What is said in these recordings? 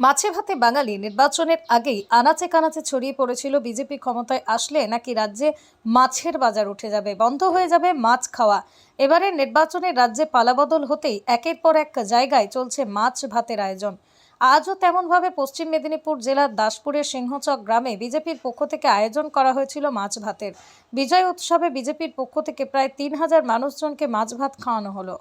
মাছে ভাতে বাঙালি নির্বাচনের আগেই আনাচে কানাচে ছড়িয়ে পড়েছিল বিজেপি ক্ষমতায় আসলে নাকি রাজ্যে মাছের বাজার উঠে যাবে, বন্ধ হয়ে যাবে মাছ খাওয়া। এবারের নির্বাচনে রাজ্যে পালাবদল হতেই একের পর এক জায়গায় চলছে মাছ ভাতের আয়োজন। আজও তেমনভাবে পশ্চিম মেদিনীপুর জেলার দাসপুরের সিংহচক গ্রামে বিজেপির পক্ষ থেকে আয়োজন করা হয়েছিল মাছ ভাতের। বিজয় উৎসবে বিজেপির পক্ষ থেকে প্রায় ৩,০০০ মানুষজনকে মাছ ভাত খাওয়ানো হলো।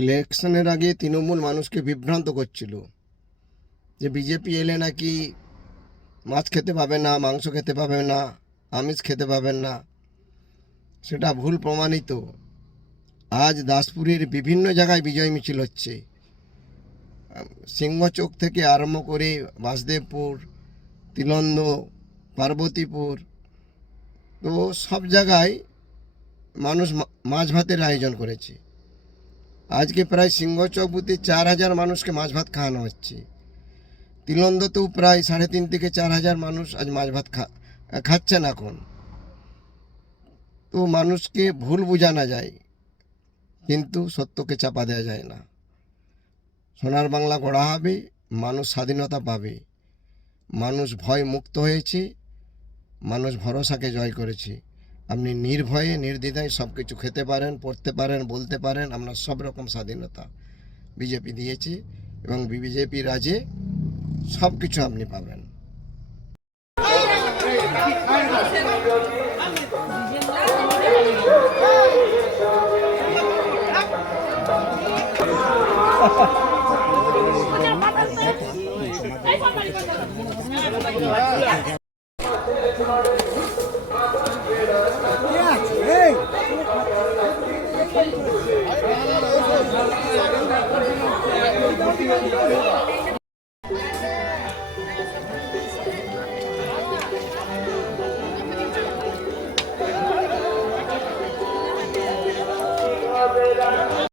ইলেকশনের আগে তৃণমূল মানুষকে বিভ্রান্ত করছিল যে বিজেপি এলে নাকি মাছ খেতে পাবে না, মাংস খেতে পাবে না, আমিষ খেতে পাবেন না। সেটা ভুল প্রমাণিত। আজ দাসপুরের বিভিন্ন জায়গায় বিজয় মিছিল হচ্ছে, সিংহচক থেকে আরম্ভ করে বাসদেবপুর, তিলন্দ, পার্বতীপুর, তো সব জায়গায় মানুষ মাছ ভাতের আয়োজন করেছে। আজকে প্রায় সিংহচক বুথে 4,000 মানুষকে মাছ ভাত খাওয়ানো হচ্ছে। তিলন্দতেও প্রায় 3.5 থেকে 4,000 মানুষ আজ মাছ ভাত খাচ্ছেন এখন। তো মানুষকে ভুল বোঝানো যায়, কিন্তু সত্যকে চাপা দেওয়া যায় না। সোনার বাংলা গড়া হবে, মানুষ স্বাধীনতা পাবে, মানুষ ভয় মুক্ত হয়েছে, মানুষ ভরসাকে জয় করেছে। আপনি নির্ভয়ে নির্দ্বিধায় সব কিছু খেতে পারেন, পড়তে পারেন, বলতে পারেন। আমরা সব রকম স্বাধীনতা বিজেপি দিয়েছে এবং বিজেপি রাজে সব কিছু আপনি পাবেন।